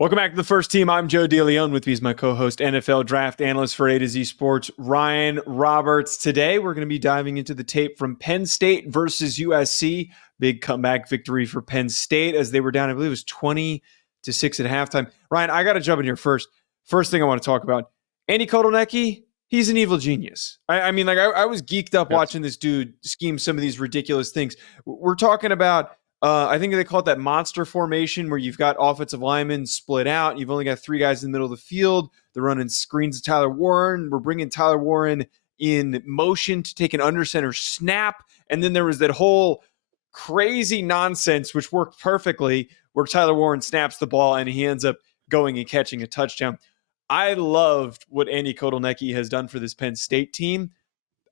Welcome back to the first team. I'm Joe DeLeone. With me is my co-host, NFL draft analyst for A to Z Sports, Ryan Roberts. Today, we're going to be diving into the tape from Penn State versus USC. Big comeback victory for Penn State as they were down, I believe it was 20-6 at halftime. Ryan, I got to jump in here first. First thing I want to talk about, Andy Kotelnicki, he's an evil genius. I was geeked up watching this dude scheme some of these ridiculous things. We're talking about I think they call it that monster formation where you've got offensive linemen split out. You've only got three guys in the middle of the field. They're running screens to Tyler Warren. We're bringing Tyler Warren in motion to take an under center snap. And then there was that whole crazy nonsense, which worked perfectly, where Tyler Warren snaps the ball and he ends up going and catching a touchdown. I loved what Andy Kotelnicki has done for this Penn State team.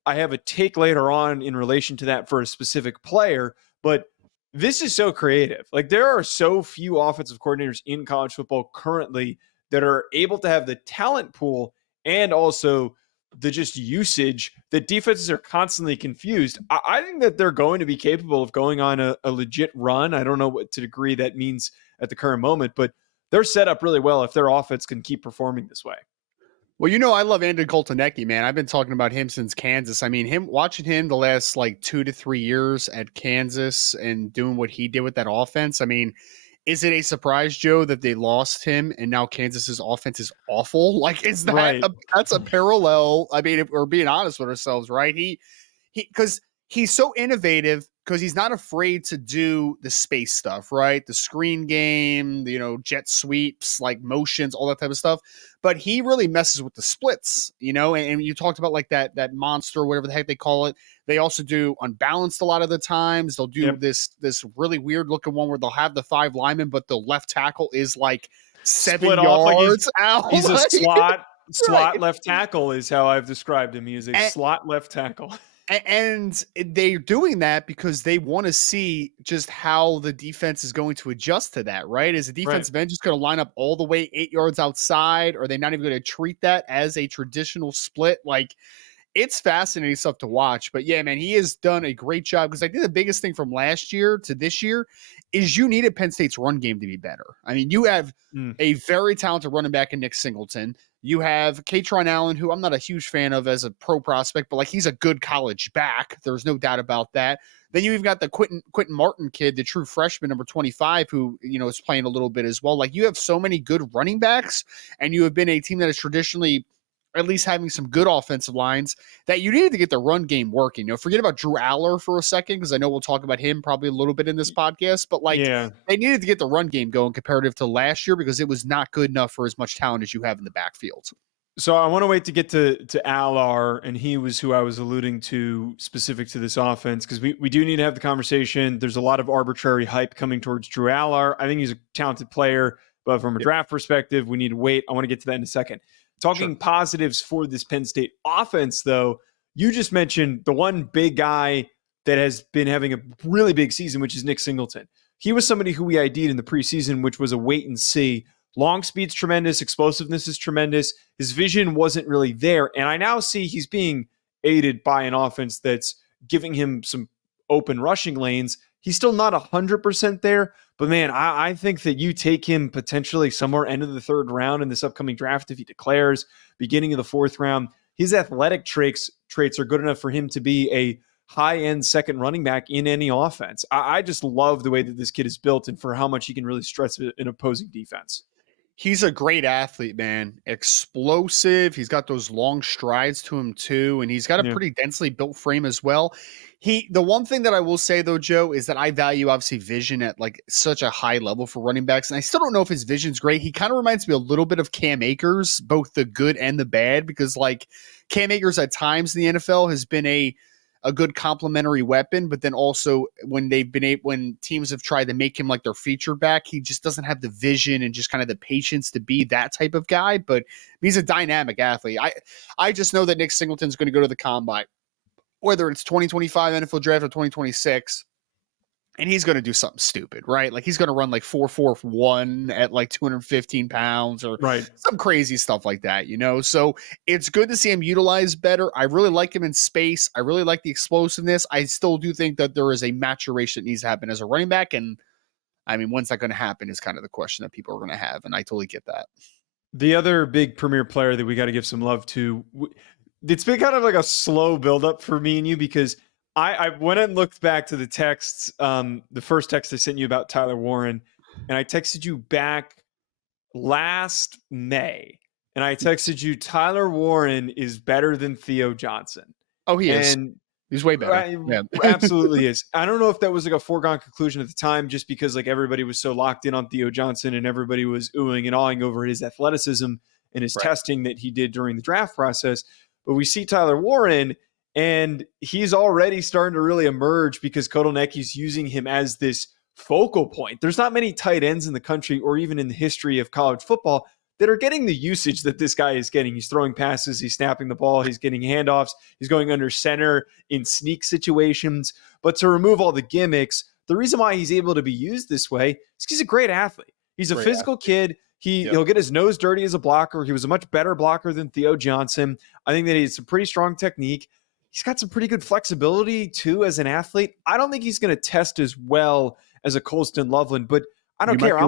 I have a take later on in relation to that for a specific player, but this is so creative. Like, there are so few offensive coordinators in college football currently that are able to have the talent pool and also the just usage that defenses are constantly confused. I think that they're going to be capable of going on a legit run. I don't know what to degree that means at the current moment, but they're set up really well if their offense can keep performing this way. Well, I love Andy Kotelnicki, man. I've been talking about him since Kansas. I mean, watching him the last 2 to 3 years at Kansas and doing what he did with that offense. I mean, is it a surprise, Joe, that they lost him and now Kansas's offense is awful? Is that right? That's a parallel. I mean, if we're being honest with ourselves, right? Because he's so innovative, because he's not afraid to do the space stuff, right? The screen game, jet sweeps, motions, all that type of stuff. But he really messes with the splits, and you talked about that monster, whatever the heck they call it. They also do unbalanced a lot of the times. They'll do this really weird looking one where they'll have the 5 linemen, but the left tackle is 7 yards out. He's a slot right. Left tackle is how I've described him. He's a slot left tackle. And they're doing that because they want to see just how the defense is going to adjust to that, right? Is the defensive end just going to line up all the way 8 yards outside? Or are they not even going to treat that as a traditional split? It's fascinating stuff to watch. But yeah, man, he has done a great job, because I think the biggest thing from last year to this year is you needed Penn State's run game to be better. I mean, you have a very talented running back in Nick Singleton. You have Katron Allen, who I'm not a huge fan of as a pro prospect, but he's a good college back. There's no doubt about that. Then you've got the Quentin Martin kid, the true freshman, number 25, who, is playing a little bit as well. You have so many good running backs, and you have been a team that is traditionally at least having some good offensive lines, that you needed to get the run game working. Forget about Drew Allar for a second, because I know we'll talk about him probably a little bit in this podcast, but they needed to get the run game going comparative to last year, because it was not good enough for as much talent as you have in the backfield. So I want to wait to get to Allar, and he was who I was alluding to specific to this offense, because we do need to have the conversation. There's a lot of arbitrary hype coming towards Drew Allar. I think he's a talented player, but from a draft perspective, we need to wait. I want to get to that in a second. Talking positives for this Penn State offense, though, you just mentioned the one big guy that has been having a really big season, which is Nick Singleton. He was somebody who we ID'd in the preseason, which was a wait and see. Long speed's tremendous. Explosiveness is tremendous. His vision wasn't really there. And I now see he's being aided by an offense that's giving him some open rushing lanes. He's still not 100% there, but man, I think that you take him potentially somewhere end of the 3rd round in this upcoming draft if he declares, beginning of the 4th round. His athletic traits are good enough for him to be a high-end second running back in any offense. I just love the way that this kid is built and for how much he can really stress an opposing defense. He's a great athlete, man. Explosive. He's got those long strides to him too, and he's got a pretty densely built frame as well. The one thing that I will say though, Joe, is that I value obviously vision at such a high level for running backs, and I still don't know if his vision's great. He kind of reminds me a little bit of Cam Akers, both the good and the bad, because Cam Akers at times in the NFL has been a good complementary weapon, but then also when teams have tried to make him their feature back, he just doesn't have the vision and just kind of the patience to be that type of guy. But he's a dynamic athlete. I just know that Nick Singleton's going to go to the combine, whether it's 2025 NFL draft or 2026, and he's going to do something stupid, right? He's going to run 4.41 at 215 pounds or some crazy stuff like that, So it's good to see him utilized better. I really like him in space. I really like the explosiveness. I still do think that there is a maturation that needs to happen as a running back, and I mean, when's that going to happen is kind of the question that people are going to have. And I totally get that. The other big premier player that we got to give some love to, it's been kind of like a slow buildup for me and you, because I went and looked back to the texts, the first text I sent you about Tyler Warren, and I texted you back last May, and I texted you, Tyler Warren is better than Theo Johnson. Oh, he is. And He's way better. Yeah. absolutely is. I don't know if that was like a foregone conclusion at the time, just because like everybody was so locked in on Theo Johnson and everybody was oohing and awing over his athleticism and his testing that he did during the draft process. But we see Tyler Warren, and he's already starting to really emerge because Kotelnicki's using him as this focal point. There's not many tight ends in the country or even in the history of college football that are getting the usage that this guy is getting. He's throwing passes, he's snapping the ball, he's getting handoffs, he's going under center in sneak situations. But to remove all the gimmicks, the reason why he's able to be used this way is because he's a great athlete. He's a physical kid. He'll get his nose dirty as a blocker. He was a much better blocker than Theo Johnson. I think that he has some pretty strong technique. He's got some pretty good flexibility too as an athlete. I don't think he's going to test as well as a Colston Loveland, but I don't care.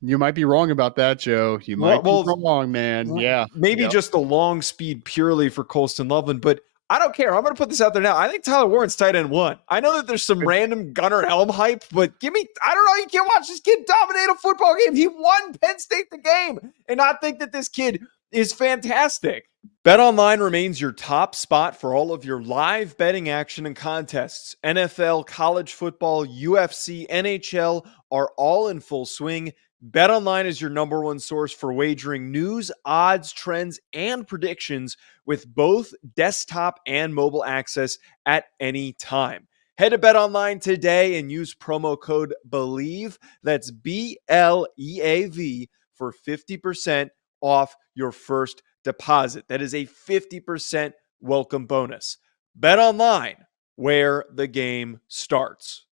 You might be wrong about that, Joe. You might be wrong, man. Yeah. Maybe just the long speed purely for Colston Loveland, but I don't care. I'm going to put this out there now. I think Tyler Warren's tight end 1. I know that there's some random Gunnar Helm hype, but I don't know. You can't watch this kid dominate a football game. He won Penn State the game and not think that this kid is fantastic. BetOnline remains your top spot for all of your live betting action and contests. NFL, college football, UFC, NHL are all in full swing. BetOnline is your number one source for wagering news, odds, trends, and predictions with both desktop and mobile access at any time. Head to BetOnline today and use promo code BELIEVE, that's BLEAV, for 50% off your first deposit. That is a 50% welcome bonus. BetOnline, where the game starts.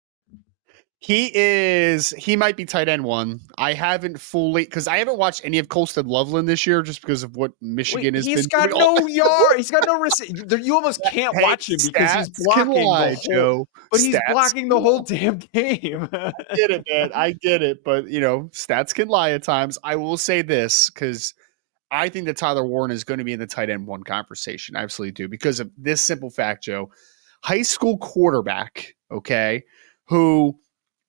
He might be tight end 1. I haven't fully, because I haven't watched any of Colston Loveland this year just because of what Michigan has been doing. He's got no yard. He's got no you almost can't watch him because he's blocking the whole, Joe. But he's blocking the whole damn game. I get it, man. I get it. But, stats can lie at times. I will say this, because I think that Tyler Warren is going to be in the tight end 1 conversation. I absolutely do, because of this simple fact, Joe. High school quarterback, okay, who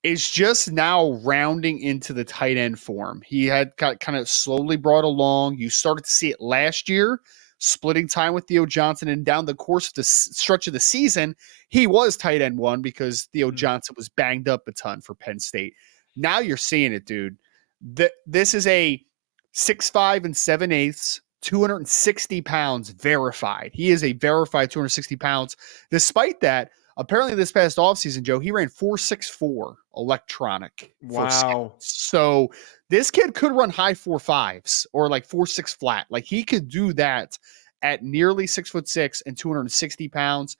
is just now rounding into the tight end form. He had got kind of slowly brought along. You started to see it last year, splitting time with Theo Johnson, and down the course of the stretch of the season, he was tight end 1 because Theo Johnson was banged up a ton for Penn State. Now you're seeing it, dude. This is a 6'5" and 7/8, 260 pounds verified. He is a verified 260 pounds. Despite that, apparently this past offseason, Joe, he ran 4.64 electronic. Wow. So this kid could run high 4.5s or like 4.6 flat. Like he could do that at nearly 6'6" and 260 pounds.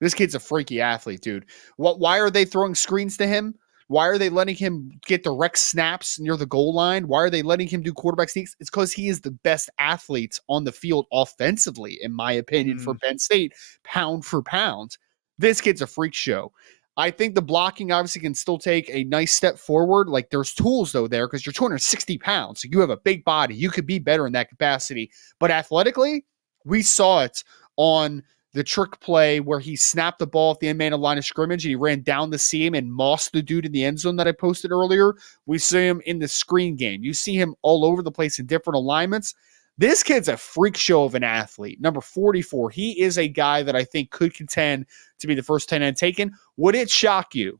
This kid's a freaky athlete, dude. Why are they throwing screens to him? Why are they letting him get direct snaps near the goal line? Why are they letting him do quarterback sneaks? It's because he is the best athlete on the field offensively, in my opinion, for Penn State, pound for pound. This kid's a freak show. I think the blocking obviously can still take a nice step forward. Like there's tools though there because you're 260 pounds. So you have a big body. You could be better in that capacity. But athletically, we saw it on the trick play where he snapped the ball at the end man of line of scrimmage and he ran down the seam and mossed the dude in the end zone that I posted earlier. We see him in the screen game. You see him all over the place in different alignments. This kid's a freak show of an athlete. Number 44, he is a guy that I think could contend to be the first 10 end taken. Would it shock you?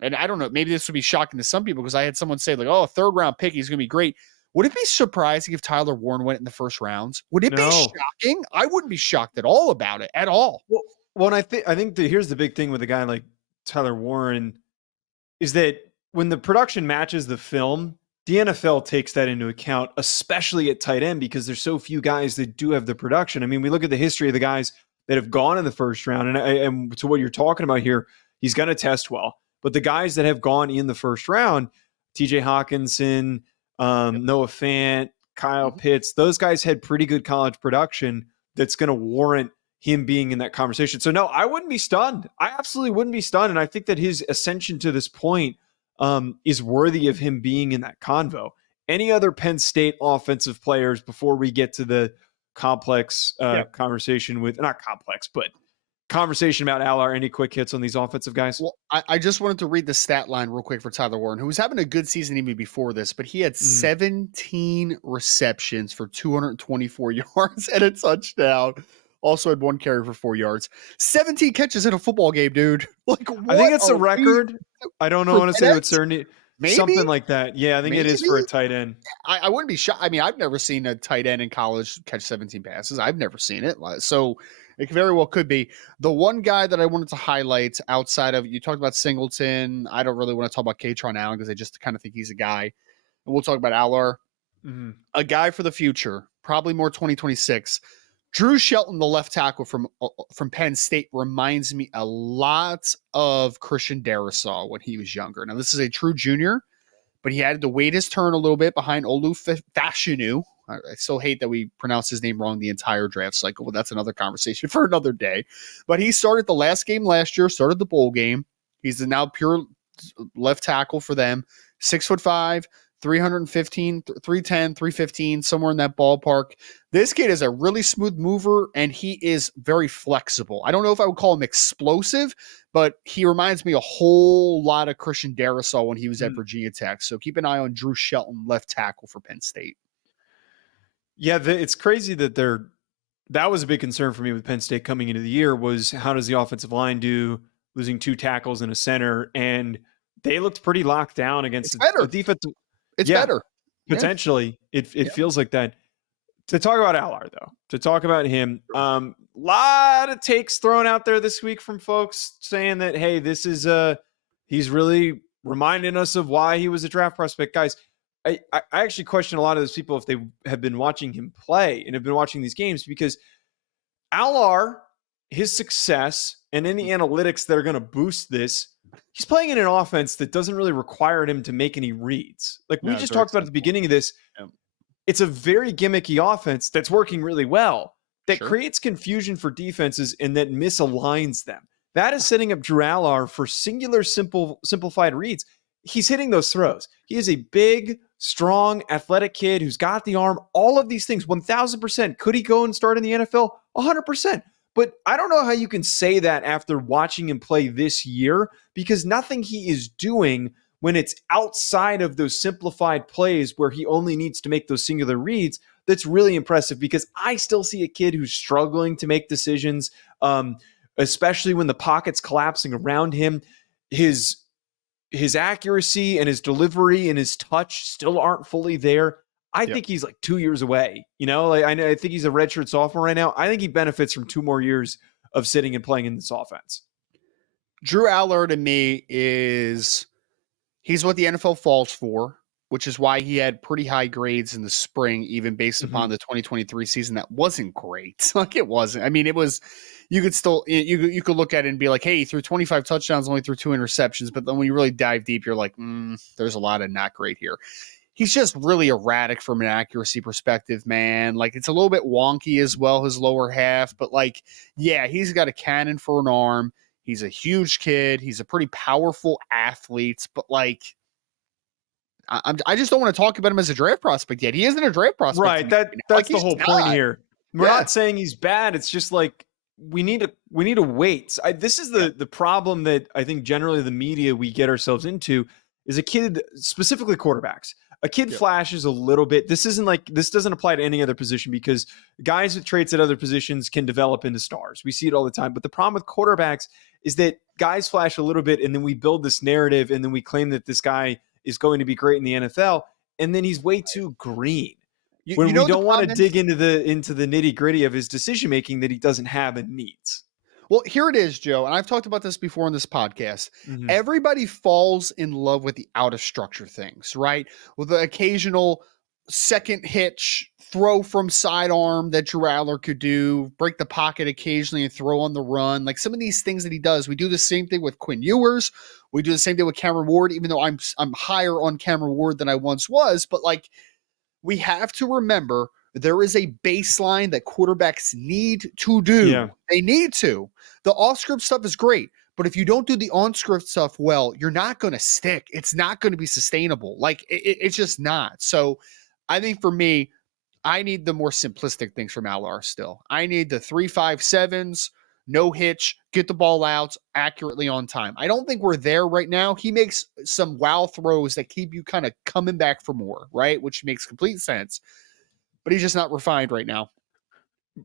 And I don't know, maybe this would be shocking to some people because I had someone say like, oh, a 3rd round pick, he's going to be great. Would it be surprising if Tyler Warren went in the first rounds? Would it be shocking? I wouldn't be shocked at all about it, at all. Well, and I think here's the big thing with a guy like Tyler Warren is that when the production matches the film, the NFL takes that into account, especially at tight end, because there's so few guys that do have the production. I mean, we look at the history of the guys that have gone in the first round, and to what you're talking about here, he's going to test well. But the guys that have gone in the first round, TJ Hawkinson, Noah Fant, Kyle Pitts, those guys had pretty good college production that's going to warrant him being in that conversation. So no, I wouldn't be stunned. I absolutely wouldn't be stunned. And I think that his ascension to this point is worthy of him being in that convo. Any other Penn State offensive players before we get to the complex conversation with, not complex, but conversation about Allar? Any quick hits on these offensive guys? Well, I just wanted to read the stat line real quick for Tyler Warren, who was having a good season even before this, but he had 17 receptions for 224 yards and a touchdown. Also had one carry for 4 yards. 17 catches in a football game, dude. Like, I think it's a record. I don't know. I want to say with certainty. Maybe something like that. Yeah, I think it is for a tight end. I wouldn't be shocked. I mean, I've never seen a tight end in college catch 17 passes. I've never seen it. So it very well could be. The one guy that I wanted to highlight outside of, you talked about Singleton. I don't really want to talk about Katron Allen because I just kind of think he's a guy. And we'll talk about Allar. A guy for the future, probably more 2026. Drew Shelton, the left tackle from Penn State, reminds me a lot of Christian Darrisaw when he was younger. Now, this is a true junior, but he had to wait his turn a little bit behind Olu Fashanu. I still hate that we pronounce his name wrong the entire draft cycle, but that's another conversation for another day. But he started the last game last year, started the bowl game. He's now pure left tackle for them. 6'5", 315, 310, 315, somewhere in that ballpark. This kid is a really smooth mover, and he is very flexible. I don't know if I would call him explosive, but he reminds me a whole lot of Christian Darrisaw when he was at Virginia Tech. So keep an eye on Drew Shelton, left tackle for Penn State. Yeah, it's crazy that that was a big concern for me with Penn State coming into the year was how does the offensive line do, losing 2 tackles and a center, and they looked pretty locked down against the defensive. It's better. Potentially. It feels like that. To talk about Allar, though, to talk about him, lot of takes thrown out there this week from folks saying that, hey, this is he's really reminding us of why he was a draft prospect. Guys, I actually question a lot of those people if they have been watching him play and have been watching these games, because Allar, his success and any analytics that are going to boost this, he's playing in an offense that doesn't really require him to make any reads. Like we just talked about at the beginning of this, it's a very gimmicky offense that's working really well, that creates confusion for defenses and that misaligns them. That is setting up Drew Allar for singular, simplified reads. He's hitting those throws. He is a big, strong, athletic kid who's got the arm, all of these things, 1,000%. Could he go and start in the NFL? 100%. But I don't know how you can say that after watching him play this year, because nothing he is doing when it's outside of those simplified plays where he only needs to make those singular reads, that's really impressive, because I still see a kid who's struggling to make decisions, especially when the pocket's collapsing around him. His accuracy and his delivery and his touch still aren't fully there. I think he's like 2 years away. Like I think he's a redshirt sophomore right now. I think he benefits from 2 more years of sitting and playing in this offense. Drew Allar to me he's what the NFL falls for, which is why he had pretty high grades in the spring, even based upon the 2023 season. That wasn't great. Like it wasn't. I mean, it was, you could still, you could look at it and be like, hey, he threw 25 touchdowns, only threw 2 interceptions. But then when you really dive deep, you're like, there's a lot of not great here. He's just really erratic from an accuracy perspective, man. Like it's a little bit wonky as well, his lower half, but like, yeah, he's got a cannon for an arm. He's a huge kid. He's a pretty powerful athlete, but like, I just don't want to talk about him as a draft prospect yet. He isn't a draft prospect. Right. That's like, the whole point here. We're not saying he's bad. It's just like, we need to wait. This is the problem that I think generally the media we get ourselves into is a kid, specifically quarterbacks. A kid flashes a little bit. This doesn't apply to any other position, because guys with traits at other positions can develop into stars. We see it all the time. But the problem with quarterbacks is that guys flash a little bit and then we build this narrative and then we claim that this guy is going to be great in the NFL, and then he's way too green. When we don't want to dig into the nitty gritty of his decision making that he doesn't have and needs. Well, here it is, Joe, and I've talked about this before in this podcast. Everybody falls in love with the out of structure things, right? With the occasional second hitch, throw from sidearm that Drew Allar could do, break the pocket occasionally and throw on the run. Like some of these things that he does, we do the same thing with Quinn Ewers. We do the same thing with Cameron Ward, even though I'm higher on Cameron Ward than I once was. But like, we have to remember there is a baseline that quarterbacks need to do. Yeah. They need to. The off-script stuff is great, But if you don't do the on-script stuff well, you're not going to stick. It's not going to be sustainable. Like it's just not. So I think for me, I need the more simplistic things from Allar still. I need the 3-5-7s, no hitch, get the ball out accurately on time. I don't think we're there right now. He makes some wow throws that keep you kind of coming back for more, right? Which makes complete sense. But he's just not refined right now.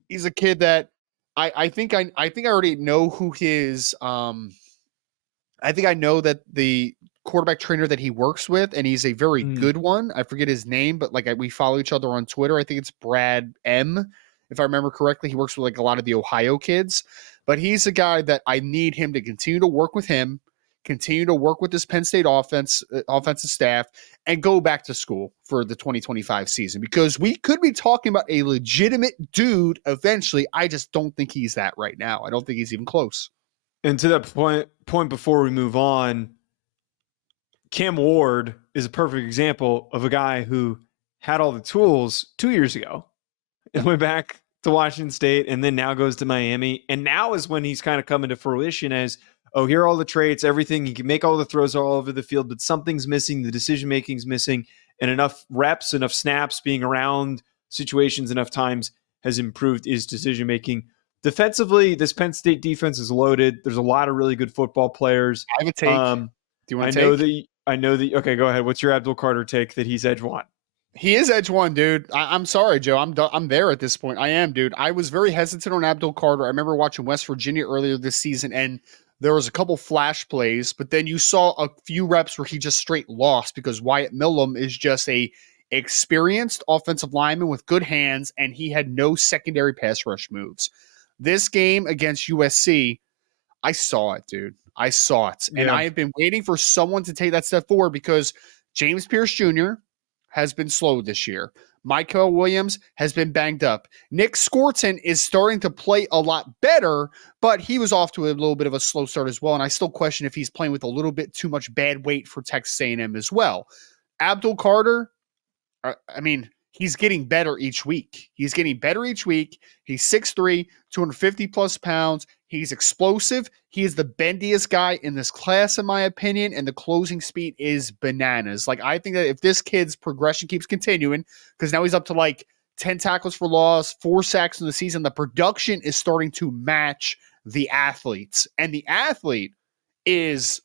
He's a kid that I think I already know who his I think I know that the quarterback trainer that he works with, and he's a very Mm. good one. I forget his name, but like we follow each other on Twitter. I think it's Brad M. If I remember correctly, he works with like a lot of the Ohio kids, but he's a guy that I need him to continue to work with him, continue to work with this Penn State offensive staff, and go back to school for the 2025 season because we could be talking about a legitimate dude eventually. I just don't think he's that right now. I don't think he's even close. And to that point before we move on, Cam Ward is a perfect example of a guy who had all the tools 2 years ago and went back to Washington State and then now goes to Miami. And now is when he's kind of coming to fruition as, oh, here are all the traits, everything. He can make all the throws all over the field, but something's missing. The decision-making is missing. And enough reps, enough snaps, being around situations enough times has improved his decision-making. Defensively, this Penn State defense is loaded. There's a lot of really good football players. I have a take. Do you want to take? I know that. Okay, go ahead. What's your Abdul Carter take that he's edge one? He is edge one, dude. I'm sorry, Joe. I'm there at this point. I am, dude. I was very hesitant on Abdul Carter. I remember watching West Virginia earlier this season, and there was a couple flash plays, but then you saw a few reps where he just straight lost because Wyatt Millum is just a experienced offensive lineman with good hands, and he had no secondary pass rush moves. This game against USC, I saw it, dude. I saw it. And I have been waiting for someone to take that step forward because James Pierce Jr. has been slow this year. Michael Williams has been banged up. Nick Scorton is starting to play a lot better, but he was off to a little bit of a slow start as well. And I still question if he's playing with a little bit too much bad weight for Texas A&M as well. Abdul Carter, I mean, he's getting better each week. He's 6'3", 250 plus pounds. He's explosive. He is the bendiest guy in this class, in my opinion, and the closing speed is bananas. Like, I think that if this kid's progression keeps continuing, because now he's up to like 10 tackles for loss, 4 sacks in the season, the production is starting to match the athletes. And the athlete is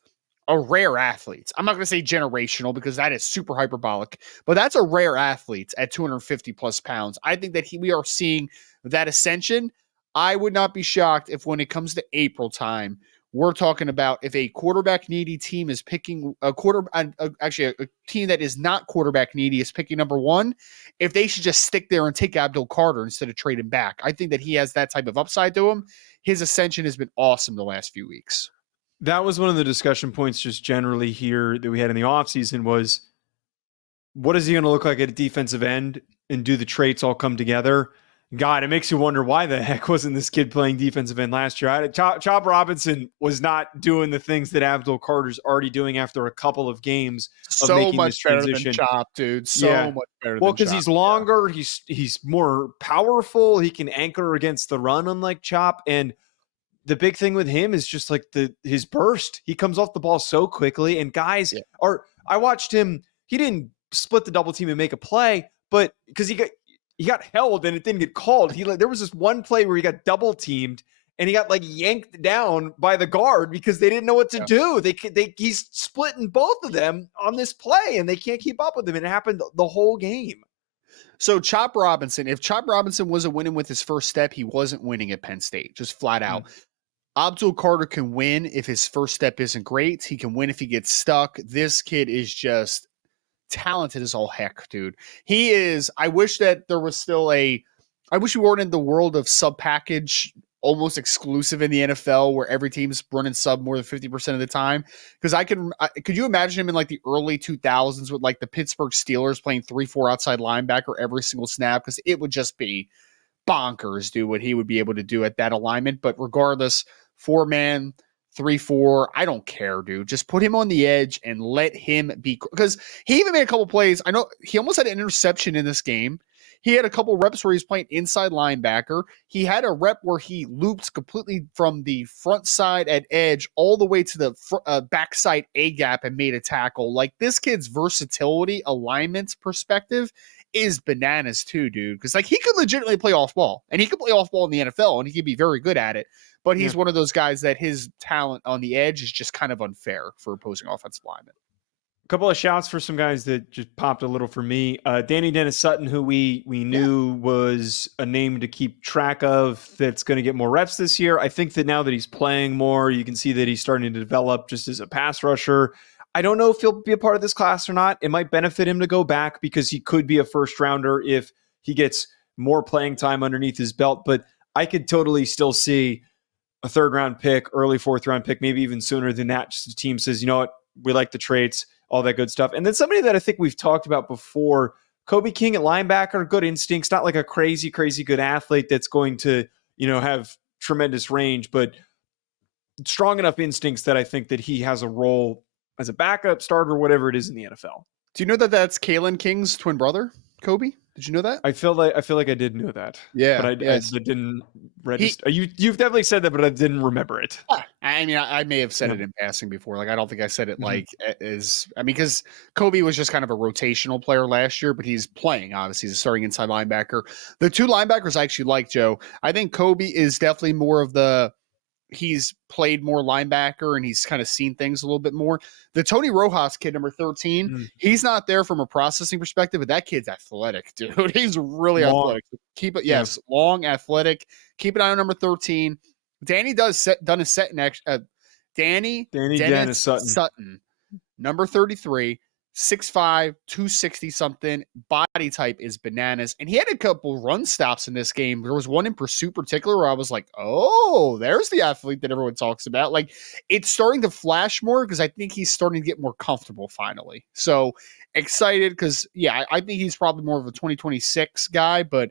a rare athlete. I'm not going to say generational because that is super hyperbolic, but that's a rare athlete at 250 plus pounds. I think that we are seeing that ascension. I would not be shocked if when it comes to April time, we're talking about if a quarterback needy team is picking a team that is not quarterback needy is picking number one, if they should just stick there and take Abdul Carter instead of trade him back. I think that he has that type of upside to him. His ascension has been awesome the last few weeks. That was one of the discussion points just generally here that we had in the offseason was, what is he going to look like at a defensive end and do the traits all come together? God, it makes you wonder why the heck wasn't this kid playing defensive end last year? Chop Robinson was not doing the things that Abdul Carter's already doing after a couple of games of making this transition. Better than Chop, dude. So much better. Well, because he's longer, he's more powerful. He can anchor against the run, unlike Chop. And the big thing with him is just like his burst. He comes off the ball so quickly, and guys are. I watched him. He didn't split the double team and make a play, but because he got held and it didn't get called. There was this one play where he got double teamed and he got like yanked down by the guard because they didn't know what to do. He's splitting both of them on this play and they can't keep up with him. And it happened the whole game. So Chop Robinson, if Chop Robinson wasn't winning with his first step, he wasn't winning at Penn State, just flat out. Abdul Carter can win if his first step isn't great. He can win if he gets stuck. This kid is just talented as all heck, dude. He is. I wish that there was still I wish we weren't in the world of sub package, almost exclusive in the NFL, where every team's running sub more than 50% of the time. Because could you imagine him in like the early 2000s with like the Pittsburgh Steelers playing 3-4 outside linebacker every single snap? Because it would just be bonkers, dude, what he would be able to do at that alignment. But regardless, 4-man, 3-4, I don't care, dude. Just put him on the edge and let him be, because he even made a couple plays. I know he almost had an interception in this game. He had a couple reps where he's playing inside linebacker. He had a rep where he looped completely from the front side at edge all the way to the backside A gap and made a tackle. Like, this kid's versatility, alignment perspective is bananas too, dude. Because like, he could legitimately play off ball, and he could play off ball in the NFL, and he could be very good at it. But he's one of those guys that his talent on the edge is just kind of unfair for opposing offensive linemen. Couple of shouts for some guys that just popped a little for me. Danny Dennis Sutton, who we knew was a name to keep track of, that's going to get more reps this year. I think that now that he's playing more, you can see that he's starting to develop just as a pass rusher. I don't know if he'll be a part of this class or not. It might benefit him to go back because he could be a first rounder if he gets more playing time underneath his belt. But I could totally still see a third round pick, early fourth round pick, maybe even sooner than that. Just the team says, you know what, we like the traits, all that good stuff. And then somebody that I think we've talked about before, Kobe King at linebacker, good instincts, not like a crazy good athlete that's going to, have tremendous range, but strong enough instincts that I think that he has a role as a backup starter, whatever it is in the NFL. Do you know that that's Kalen King's twin brother, Kobe? Did you know that? I feel like I did know that. Yeah, but I didn't register. You've definitely said that, but I didn't remember it. I mean, I may have said it in passing before. Like, I don't think I said it because Kobe was just kind of a rotational player last year, but he's playing. Obviously, he's a starting inside linebacker. The two linebackers I actually like, Joe. I think Kobe is definitely more of he's played more linebacker and he's kind of seen things a little bit more. The Tony Rojas kid, number 13, he's not there from a processing perspective, but that kid's athletic, dude. He's really athletic. Keep it, long, athletic. Keep an eye on number 13. Danny done a set next. Danny Dennis Sutton, number 33. 6'5", 260 something, body type is bananas. And he had a couple run stops in this game. There was one in pursuit particular where I was like, oh, there's the athlete that everyone talks about. Like, it's starting to flash more because I think he's starting to get more comfortable finally. So excited because, I think he's probably more of a 2026 guy, but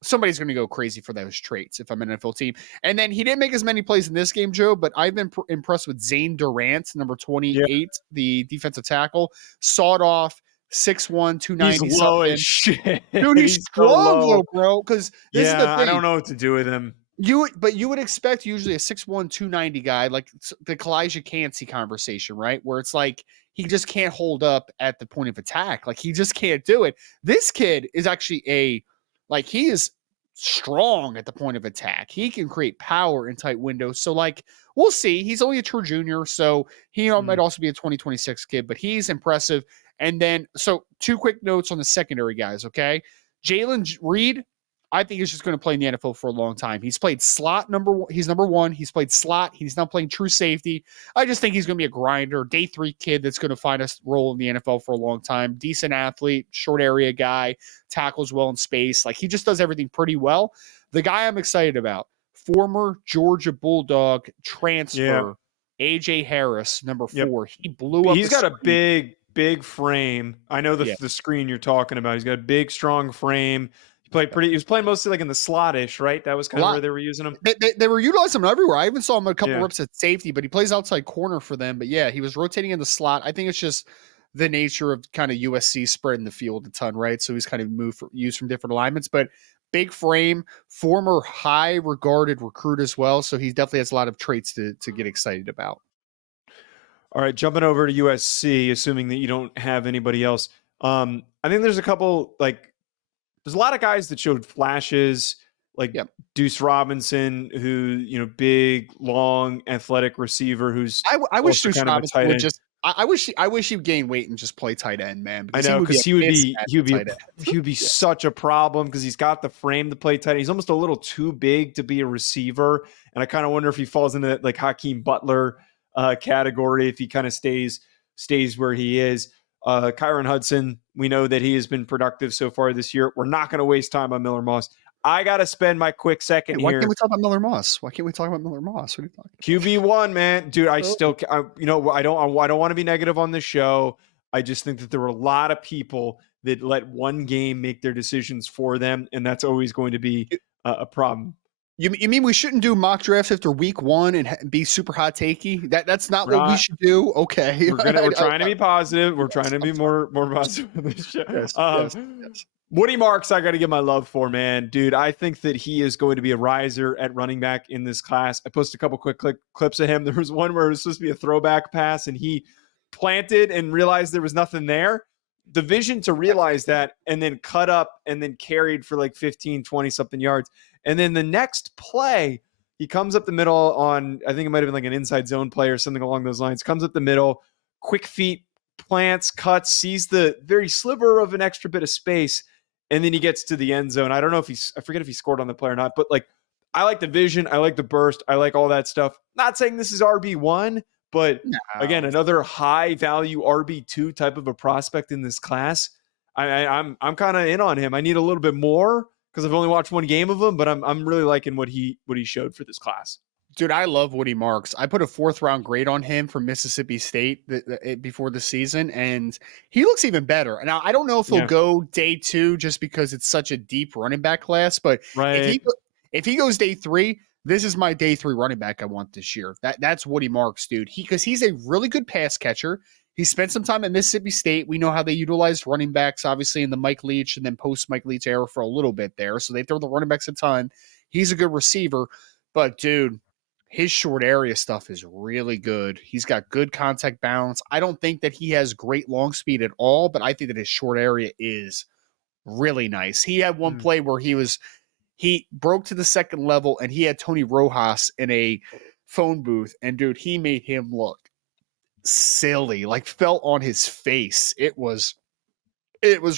somebody's going to go crazy for those traits if I'm an NFL team. And then he didn't make as many plays in this game, Joe, but I've been impressed with Zane Durant, number 28, the defensive tackle. Sawed off, 6'1", 290. He's low as shit. Dude, he's strong, though, bro. Because this is the thing. I don't know what to do with him. You would expect usually a 6'1", 290 guy, like the Kalijah Cansey conversation, right? Where it's like he just can't hold up at the point of attack. Like, he just can't do it. This kid is actually he is strong at the point of attack. He can create power in tight windows. So, we'll see. He's only a true junior, so he might also be a 2026 kid, but he's impressive. And then, so 2 quick notes on the secondary guys, okay? Jalen Reed, I think he's just going to play in the NFL for a long time. He's played slot number one. He's number 1. He's played slot. He's not playing true safety. I just think he's going to be a grinder, day 3 kid that's going to find a role in the NFL for a long time. Decent athlete, short area guy, tackles well in space. Like, he just does everything pretty well. The guy I'm excited about, former Georgia Bulldog transfer, AJ Harris, number 4. He blew up. He's got a big frame. I know the screen you're talking about. He's got a big, strong frame. He was playing mostly in the slot-ish, right? That was kind of where they were using him. They were utilizing him everywhere. I even saw him a couple reps at safety, but he plays outside corner for them. But he was rotating in the slot. I think it's just the nature of kind of USC spreading the field a ton, right? So he's kind of used from different alignments, but big frame, former high regarded recruit as well. So he definitely has a lot of traits to get excited about. All right, jumping over to USC, assuming that you don't have anybody else. I think there's a couple, there's a lot of guys that showed flashes, Deuce Robinson, who, big, long, athletic receiver who's I wish Deuce Robinson would just I wish he'd gain weight and just play tight end, man. I know, because he would be such a problem because he's got the frame to play tight end. He's almost a little too big to be a receiver. And I kind of wonder if he falls into that Hakeem Butler category, if he kind of stays where he is. Kyron Hudson, we know that he has been productive so far this year. We're not going to waste time on Miller Moss. I got to spend my quick second Why here. can't we talk about Miller Moss? What are you talking about? QB1, man. Dude, I don't want to be negative on this show. I just think that there were a lot of people that let one game make their decisions for them, and that's always going to be a problem. You mean we shouldn't do mock drafts after week 1 and be super hot takey? That's not what we should do. Okay. We're trying to be positive. We're trying to be more positive on this show. Yes. Woody Marks, I got to give my love for, man. Dude, I think that he is going to be a riser at running back in this class. I posted a couple quick clips of him. There was one where it was supposed to be a throwback pass, and he planted and realized there was nothing there. The vision to realize that and then cut up and then carried for like 15, 20 something yards. And then the next play, he comes up the middle on, I think it might have been like an inside zone play or something along those lines, comes up the middle, quick feet, plants, cuts, sees the very sliver of an extra bit of space, and then he gets to the end zone. I don't know if I forget if he scored on the play or not, but like, I like the vision. I like the burst. I like all that stuff. Not saying this is RB1, but again, another high value RB2 type of a prospect in this class. I'm kind of in on him. I need a little bit more because I've only watched one game of him, but I'm really liking what he showed for this class. Dude, I love Woody Marks. I put a 4th round grade on him from Mississippi State before the season, and he looks even better. Now, I don't know if he'll go day 2 just because it's such a deep running back class, but if he goes day 3, this is my day 3 running back I want this year. That's Woody Marks, dude. Because he's a really good pass catcher. He spent some time at Mississippi State. We know how they utilized running backs, obviously, in the Mike Leach and then post Mike Leach era for a little bit there. So they throw the running backs a ton. He's a good receiver. But, dude, his short area stuff is really good. He's got good contact balance. I don't think that he has great long speed at all, but I think that his short area is really nice. He had one play where he broke to the second level and he had Tony Rojas in a phone booth, and dude, he made him look silly, like fell on his face. It was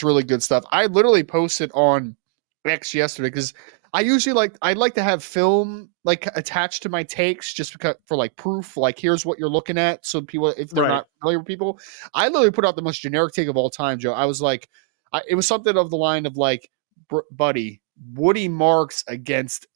really good stuff. I literally posted on X yesterday because I'd like to have film like attached to my takes just because for like proof, like here's what you're looking at. So people, if they're not familiar with people, I literally put out the most generic take of all time, Joe. I was like, it was something of the line of like, buddy, Woody Marks against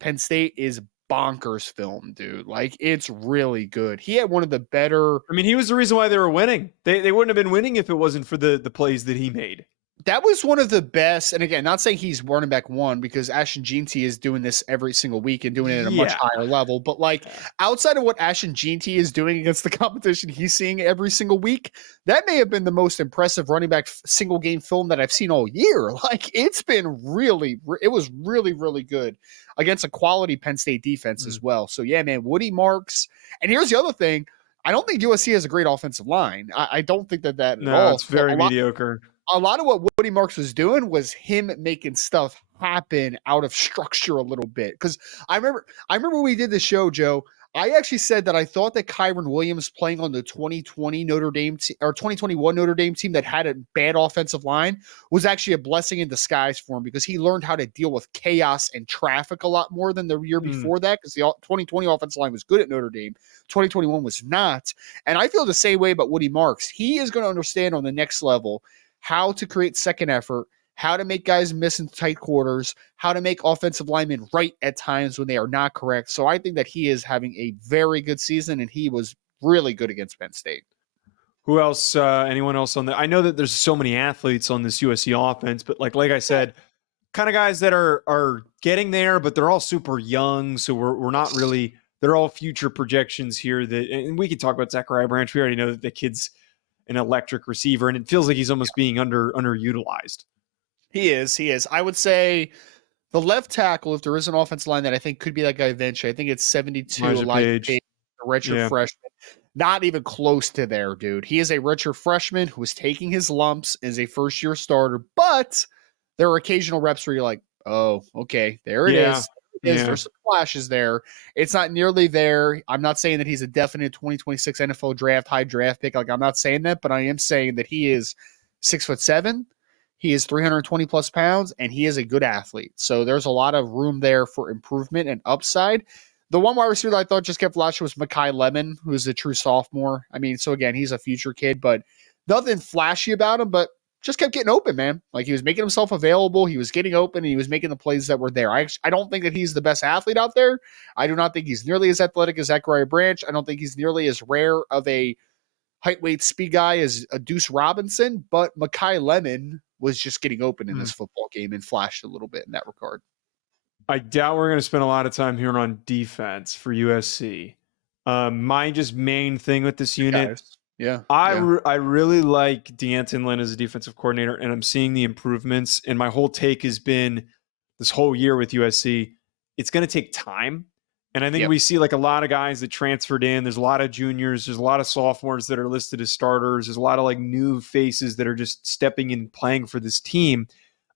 Penn State is bonkers film, dude. Like it's really good. He had one of the better. I mean, he was the reason why they were winning. They wouldn't have been winning if it wasn't for the plays that he made. That was one of the best. And again, not saying he's running back 1 because Ashton Jeanty is doing this every single week and doing it at a much higher level. But like outside of what Ashton Jeanty is doing against the competition he's seeing every single week, that may have been the most impressive running back single game film that I've seen all year. Like it was really, really good against a quality Penn State defense as well. So yeah, man, Woody Marks. And here's the other thing. I don't think USC has a great offensive line. I don't think that at all. It's very mediocre. A lot of what Woody Marks was doing was him making stuff happen out of structure a little bit. Because I remember when we did the show, Joe, I actually said that I thought that Kyron Williams playing on the 2020 Notre Dame or 2021 Notre Dame team that had a bad offensive line was actually a blessing in disguise for him because he learned how to deal with chaos and traffic a lot more than the year before that because the 2020 offensive line was good at Notre Dame. 2021 was not. And I feel the same way about Woody Marks. He is going to understand on the next level how to create second effort, how to make guys miss in tight quarters, how to make offensive linemen right at times when they are not correct. So I think that he is having a very good season, and he was really good against Penn State. Who else? Anyone else on that? I know that there's so many athletes on this USC offense, but like I said, kind of guys that are getting there, but they're all super young. So we're not really. They're all future projections here. And we could talk about Zachariah Branch. We already know that the kid's an electric receiver, and it feels like he's almost being underutilized. He is. I would say the left tackle, if there is an offensive line that I think could be that guy eventually, I think it's 72, Elijah Page, a redshirt freshman. Not even close to there, dude. He is a redshirt freshman who is taking his lumps as a first-year starter, but there are occasional reps where you're like, oh, okay, there it is. There's some flashes there. It's not nearly there. I'm not saying that he's a definite 2026 NFL draft, high draft pick. Like I'm not saying that, but I am saying that he is 6'7". He is 320 plus pounds, and he is a good athlete. So there's a lot of room there for improvement and upside. The one wide receiver that I thought just kept flashing was Mekhi Lemon, who's a true sophomore. I mean, so again, he's a future kid, but nothing flashy about him, but just kept getting open, man. Like he was making himself available. He was getting open and he was making the plays that were there. I don't think that he's the best athlete out there. I do not think he's nearly as athletic as Zachariah Branch. I don't think he's nearly as rare of a height, weight, speed guy as a Deuce Robinson, but Mekhi Lemon was just getting open in this football game and flashed a little bit in that regard. I doubt we're going to spend a lot of time here on defense for USC. My just main thing with this unit Yeah. I Yeah. I really like D'Anton Lynn as a defensive coordinator, and I'm seeing the improvements. And my whole take has been this whole year with USC, it's going to take time. And I think Yep. we see like a lot of guys that transferred in. There's a lot of juniors. There's a lot of sophomores that are listed as starters. There's a lot of like new faces that are just stepping in and playing for this team.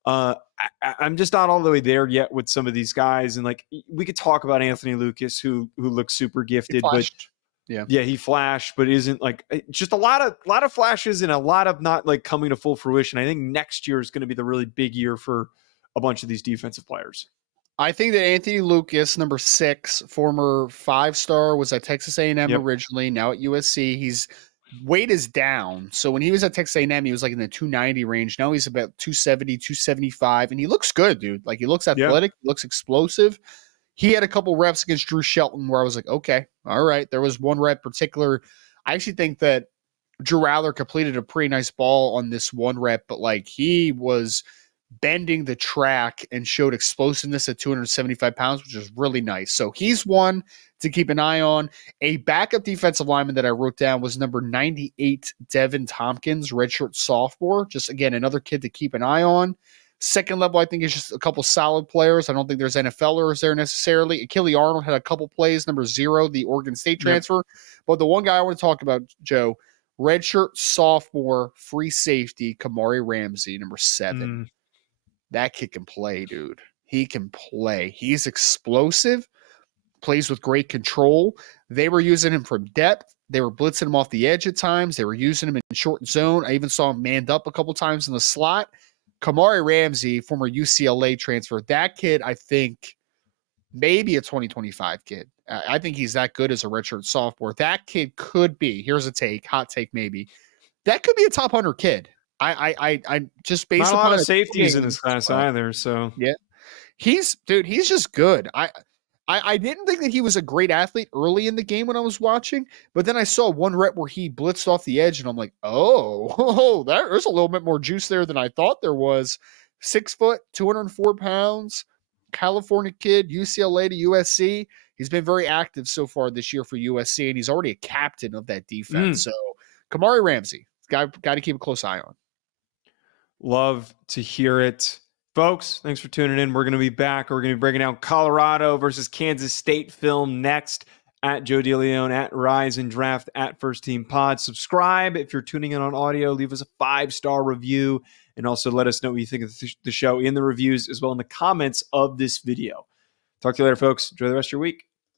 I'm just not all the way there yet with some of these guys. And like we could talk about Anthony Lucas, who looks super He gifted, but flashed. Yeah. yeah, he flashed, but isn't like just a lot of flashes and a lot of not like coming to full fruition. I think next year is going to be the really big year for a bunch of these defensive players. I think that Anthony Lucas, number 6, former 5-star, was at Texas A&M Yep. originally, now at USC. He's weight is down. So when he was at Texas A&M, he was like in the 290 range. Now he's about 270, 275, and he looks good, dude. Like he looks Yeah. athletic, he looks explosive. He had a couple reps against Drew Shelton where I was like, okay, all right. There was one rep particular. I actually think that Drew Allar completed a pretty nice ball on this one rep, but like he was bending the track and showed explosiveness at 275 pounds, which is really nice. So he's one to keep an eye on. A backup defensive lineman that I wrote down was number 98, Devin Tompkins, redshirt sophomore. Just again, another kid to keep an eye on. Second level, I think, is just a couple solid players. I don't think there's NFLers there necessarily. Achille Arnold had a couple plays. Number 0, the Oregon State transfer. Yep. But the one guy I want to talk about, Joe, redshirt sophomore, free safety, Kamari Ramsey, number 7. That kid can play, dude. He can play. He's explosive, plays with great control. They were using him from depth. They were blitzing him off the edge at times. They were using him in short zone. I even saw him manned up a couple times in the slot. Kamari Ramsey, former UCLA transfer, that kid, I think, maybe a 2025 kid. I think he's that good as a redshirt sophomore. That kid could be, here's a take, hot take maybe, that could be a top 100 kid. I just based not upon a lot of safeties in this class either. So yeah, he's just good. I didn't think that he was a great athlete early in the game when I was watching, but then I saw one rep where he blitzed off the edge, and I'm like, oh, there's a little bit more juice there than I thought there was. 6 foot, 204 pounds, California kid, UCLA to USC. He's been very active so far this year for USC, and he's already a captain of that defense. So Kamari Ramsey, got to keep a close eye on. Love to hear it. Folks, thanks for tuning in. We're going to be back. We're going to be breaking down Colorado versus Kansas State film next at Joe DeLeone, at Rise and Draft, at First Team Pod. Subscribe if you're tuning in on audio. Leave us a 5-star review, and also let us know what you think of the show in the reviews as well in the comments of this video. Talk to you later, folks. Enjoy the rest of your week.